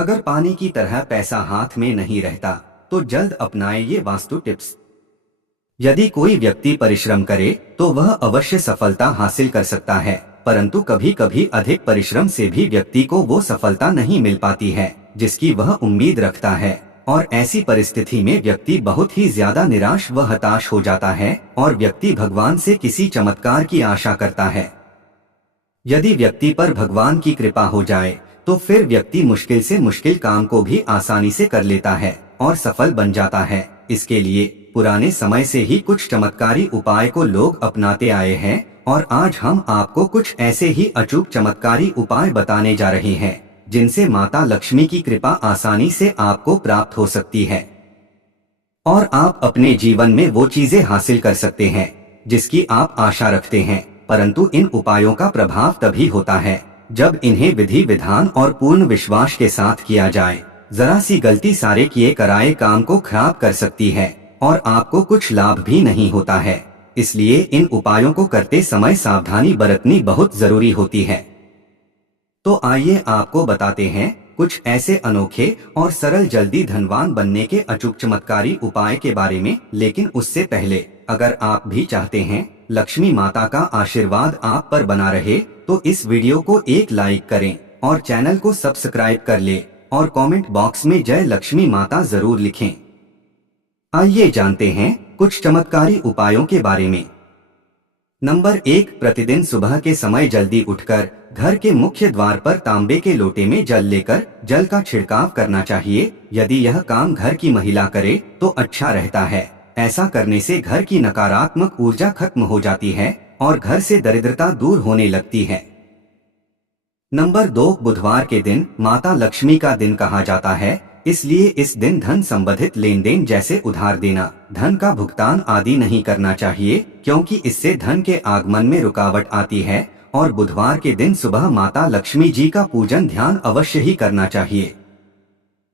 अगर पानी की तरह पैसा हाथ में नहीं रहता तो जल्द अपनाएं ये वास्तु टिप्स। यदि कोई व्यक्ति परिश्रम करे तो वह अवश्य सफलता हासिल कर सकता है, परंतु कभी कभी अधिक परिश्रम से भी व्यक्ति को वो सफलता नहीं मिल पाती है जिसकी वह उम्मीद रखता है, और ऐसी परिस्थिति में व्यक्ति बहुत ही ज्यादा निराश व हताश हो जाता है और व्यक्ति भगवान से किसी चमत्कार की आशा करता है। यदि व्यक्ति पर भगवान की कृपा हो जाए तो फिर व्यक्ति मुश्किल से मुश्किल काम को भी आसानी से कर लेता है और सफल बन जाता है। इसके लिए पुराने समय से ही कुछ चमत्कारी उपाय को लोग अपनाते आए हैं और आज हम आपको कुछ ऐसे ही अचूक चमत्कारी उपाय बताने जा रहे हैं जिनसे माता लक्ष्मी की कृपा आसानी से आपको प्राप्त हो सकती है और आप अपने जीवन में वो चीजें हासिल कर सकते हैं जिसकी आप आशा रखते हैं। परंतु इन उपायों का प्रभाव तभी होता है जब इन्हें विधि विधान और पूर्ण विश्वास के साथ किया जाए। जरा सी गलती सारे किए कराए काम को खराब कर सकती है और आपको कुछ लाभ भी नहीं होता है। इसलिए इन उपायों को करते समय सावधानी बरतनी बहुत जरूरी होती है। तो आइए आपको बताते हैं कुछ ऐसे अनोखे और सरल जल्दी धनवान बनने के अचूक चमत्कारी उपाय के बारे में। लेकिन उससे पहले अगर आप भी चाहते हैं लक्ष्मी माता का आशीर्वाद आप पर बना रहे तो इस वीडियो को एक लाइक करें और चैनल को सब्सक्राइब कर ले और कमेंट बॉक्स में जय लक्ष्मी माता जरूर लिखें। आइए जानते हैं कुछ चमत्कारी उपायों के बारे में। नंबर 1, प्रतिदिन सुबह के समय जल्दी उठकर घर के मुख्य द्वार पर तांबे के लोटे में जल लेकर जल का छिड़काव करना चाहिए। यदि यह काम घर की महिला करे तो अच्छा रहता है। ऐसा करने से घर की नकारात्मक ऊर्जा खत्म हो जाती है और घर से दरिद्रता दूर होने लगती है। नंबर 2, बुधवार के दिन माता लक्ष्मी का दिन कहा जाता है, इसलिए इस दिन धन संबंधित लेन देन जैसे उधार देना, धन का भुगतान आदि नहीं करना चाहिए क्योंकि इससे धन के आगमन में रुकावट आती है। और बुधवार के दिन सुबह माता लक्ष्मी जी का पूजन ध्यान अवश्य ही करना चाहिए।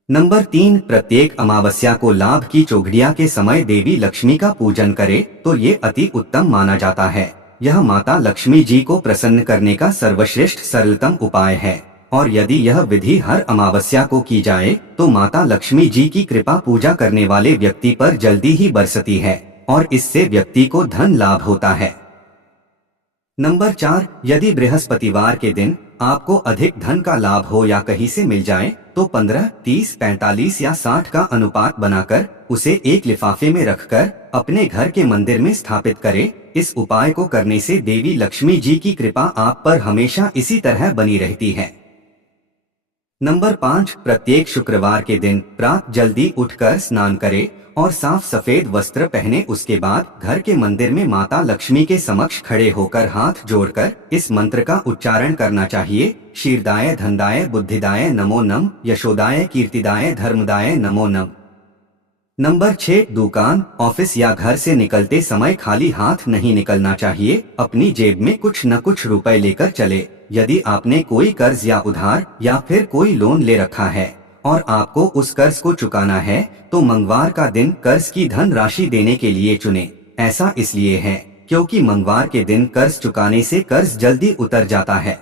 नंबर 3, प्रत्येक अमावस्या को लाभ की चौघड़िया के समय देवी लक्ष्मी का पूजन करे तो ये अति उत्तम माना जाता है। यह माता लक्ष्मी जी को प्रसन्न करने का सर्वश्रेष्ठ सरलतम उपाय है और यदि यह विधि हर अमावस्या को की जाए तो माता लक्ष्मी जी की कृपा पूजा करने वाले व्यक्ति पर जल्दी ही बरसती है और इससे व्यक्ति को धन लाभ होता है। नंबर 4, यदि बृहस्पतिवार के दिन आपको अधिक धन का लाभ हो या कहीं से मिल जाए तो 15, 30, 45 या 60 का अनुपात बनाकर उसे एक लिफाफे में रखकर अपने घर के मंदिर में स्थापित करें। इस उपाय को करने से देवी लक्ष्मी जी की कृपा आप पर हमेशा इसी तरह बनी रहती है। नंबर 5, प्रत्येक शुक्रवार के दिन प्रातः जल्दी उठकर स्नान करें और साफ सफेद वस्त्र पहने। उसके बाद घर के मंदिर में माता लक्ष्मी के समक्ष खड़े होकर हाथ जोड़कर इस मंत्र का उच्चारण करना चाहिए। क्षीरदाय धनदाय बुद्धिदाय नमो नम, यशोदाय कीर्तिदाय धर्मदाय नमो नम। नंबर 6, दुकान, ऑफिस या घर से निकलते समय खाली हाथ नहीं निकलना चाहिए। अपनी जेब में कुछ न कुछ रुपए लेकर चले। यदि आपने कोई कर्ज या उधार या फिर कोई लोन ले रखा है और आपको उस कर्ज को चुकाना है तो मंगलवार का दिन कर्ज की धन राशि देने के लिए चुने। ऐसा इसलिए है क्योंकि मंगलवार के दिन कर्ज चुकाने से कर्ज जल्दी उतर जाता है।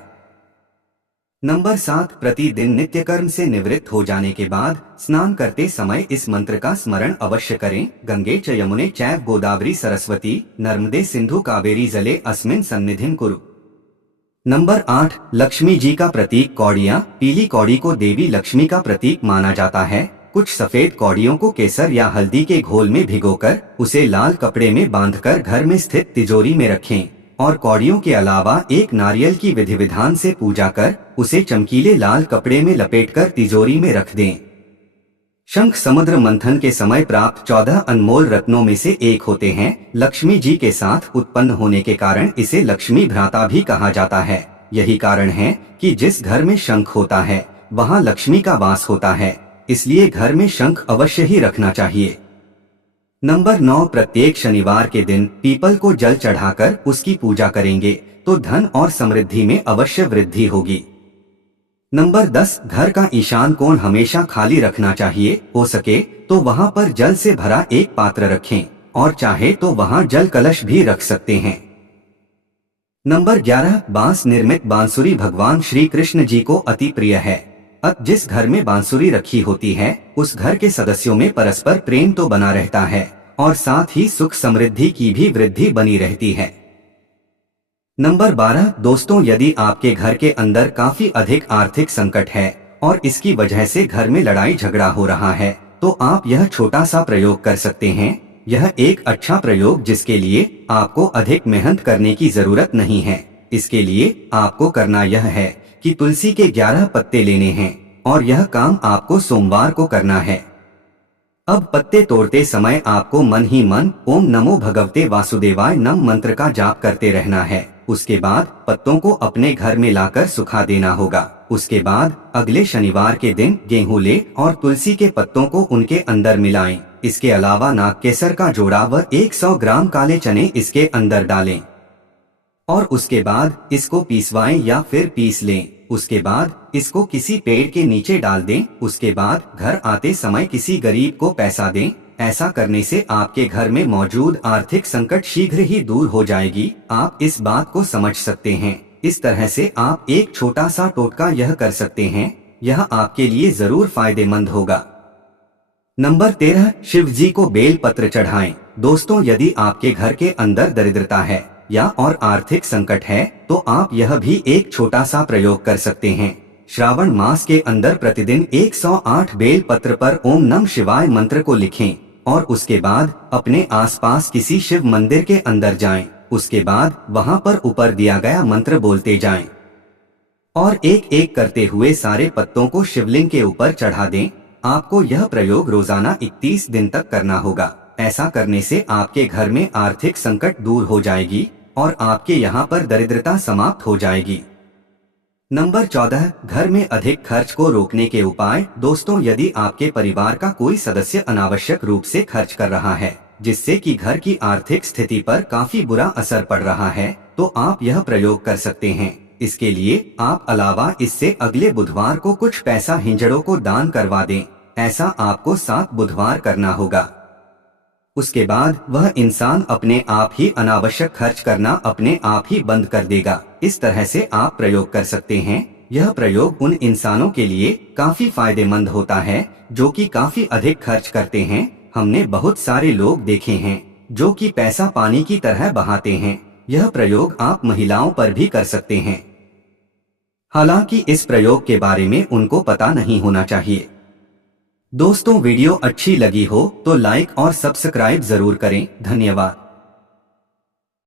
नंबर 7, प्रतिदिन नित्य कर्म से निवृत्त हो जाने के बाद स्नान करते समय इस मंत्र का स्मरण अवश्य करें। गंगे च यमुने चैव गोदावरी सरस्वती नर्मदे सिंधु कावेरी जले अस्मिन् सन्निधिं कुरु। नंबर 8, लक्ष्मी जी का प्रतीक कौड़ियाँ। पीली कौड़ी को देवी लक्ष्मी का प्रतीक माना जाता है। कुछ सफेद कौड़ियों को केसर या हल्दी के घोल में भिगोकर उसे लाल कपड़े में बांधकर घर में स्थित तिजोरी में रखें और कौड़ियों के अलावा एक नारियल की विधि विधान से पूजा कर उसे चमकीले लाल कपड़े में लपेटकर तिजोरी में रख दें। शंख समुद्र मंथन के समय प्राप्त 14 अनमोल रत्नों में से एक होते हैं। लक्ष्मी जी के साथ उत्पन्न होने के कारण इसे लक्ष्मी भ्राता भी कहा जाता है। यही कारण है कि जिस घर में शंख होता है वहाँ लक्ष्मी का वास होता है, इसलिए घर में शंख अवश्य ही रखना चाहिए। नंबर 9, प्रत्येक शनिवार के दिन पीपल को जल चढ़ाकर उसकी पूजा करेंगे तो धन और समृद्धि में अवश्य वृद्धि होगी। नंबर 10, घर का ईशान कोण हमेशा खाली रखना चाहिए। हो सके तो वहाँ पर जल से भरा एक पात्र रखें और चाहे तो वहाँ जल कलश भी रख सकते हैं। नंबर 11, बांस निर्मित बांसुरी भगवान श्री कृष्ण जी को अति प्रिय है। जिस घर में बांसुरी रखी होती है उस घर के सदस्यों में परस्पर प्रेम तो बना रहता है और साथ ही सुख समृद्धि की भी वृद्धि बनी रहती है। नंबर 12 दोस्तों, यदि आपके घर के अंदर काफी अधिक आर्थिक संकट है और इसकी वजह से घर में लड़ाई झगड़ा हो रहा है तो आप यह छोटा सा प्रयोग कर सकते हैं। यह एक अच्छा प्रयोग जिसके लिए आपको अधिक मेहनत करने की जरूरत नहीं है। इसके लिए आपको करना यह है कि तुलसी के 11 पत्ते लेने हैं और यह काम आपको सोमवार को करना है। अब पत्ते तोड़ते समय आपको मन ही मन ओम नमो भगवते वासुदेवाय नम मंत्र का जाप करते रहना है। उसके बाद पत्तों को अपने घर में लाकर सुखा देना होगा। उसके बाद अगले शनिवार के दिन गेहूं ले और तुलसी के पत्तों को उनके अंदर मिलाएं। इसके अलावा नाग केसर का जोड़ा व 100 ग्राम काले चने इसके अंदर डालें और उसके बाद इसको पीसवाएं या फिर पीस लें। उसके बाद इसको किसी पेड़ के नीचे डाल दें। उसके बाद घर आते समय किसी गरीब को पैसा दें। ऐसा करने से आपके घर में मौजूद आर्थिक संकट शीघ्र ही दूर हो जाएगी। आप इस बात को समझ सकते हैं। इस तरह से आप एक छोटा सा टोटका यह कर सकते हैं। यह आपके लिए जरूर फायदेमंद होगा। नंबर 13 शिव जी को बेल पत्र चढ़ाएं। दोस्तों, यदि आपके घर के अंदर दरिद्रता है या और आर्थिक संकट है तो आप यह भी एक छोटा सा प्रयोग कर सकते हैं। श्रावण मास के अंदर प्रतिदिन 108 बेल पत्र पर ओम नमः शिवाय मंत्र को लिखें और उसके बाद अपने आसपास किसी शिव मंदिर के अंदर जाएं। उसके बाद वहां पर ऊपर दिया गया मंत्र बोलते जाएं और एक एक करते हुए सारे पत्तों को शिवलिंग के ऊपर चढ़ा दें। आपको यह प्रयोग रोजाना 31 दिन तक करना होगा। ऐसा करने से आपके घर में आर्थिक संकट दूर हो जाएगी और आपके यहाँ पर दरिद्रता समाप्त हो जाएगी। नंबर 14 घर में अधिक खर्च को रोकने के उपाय। दोस्तों, यदि आपके परिवार का कोई सदस्य अनावश्यक रूप से खर्च कर रहा है जिससे कि घर की आर्थिक स्थिति पर काफी बुरा असर पड़ रहा है तो आप यह प्रयोग कर सकते हैं। इसके लिए आप अलावा इससे अगले बुधवार को कुछ पैसा हिंजड़ों को दान करवा दें। ऐसा आपको 7 बुधवार करना होगा। उसके बाद वह इंसान अपने आप ही अनावश्यक खर्च करना अपने आप ही बंद कर देगा। इस तरह से आप प्रयोग कर सकते हैं। यह प्रयोग उन इंसानों के लिए काफी फायदेमंद होता है जो कि काफी अधिक खर्च करते हैं। हमने बहुत सारे लोग देखे हैं जो कि पैसा पानी की तरह बहाते हैं। यह प्रयोग आप महिलाओं पर भी कर सकते हैं। हालांकि इस प्रयोग के बारे में उनको पता नहीं होना चाहिए। दोस्तों, वीडियो अच्छी लगी हो तो लाइक और सब्सक्राइब जरूर करें। धन्यवाद।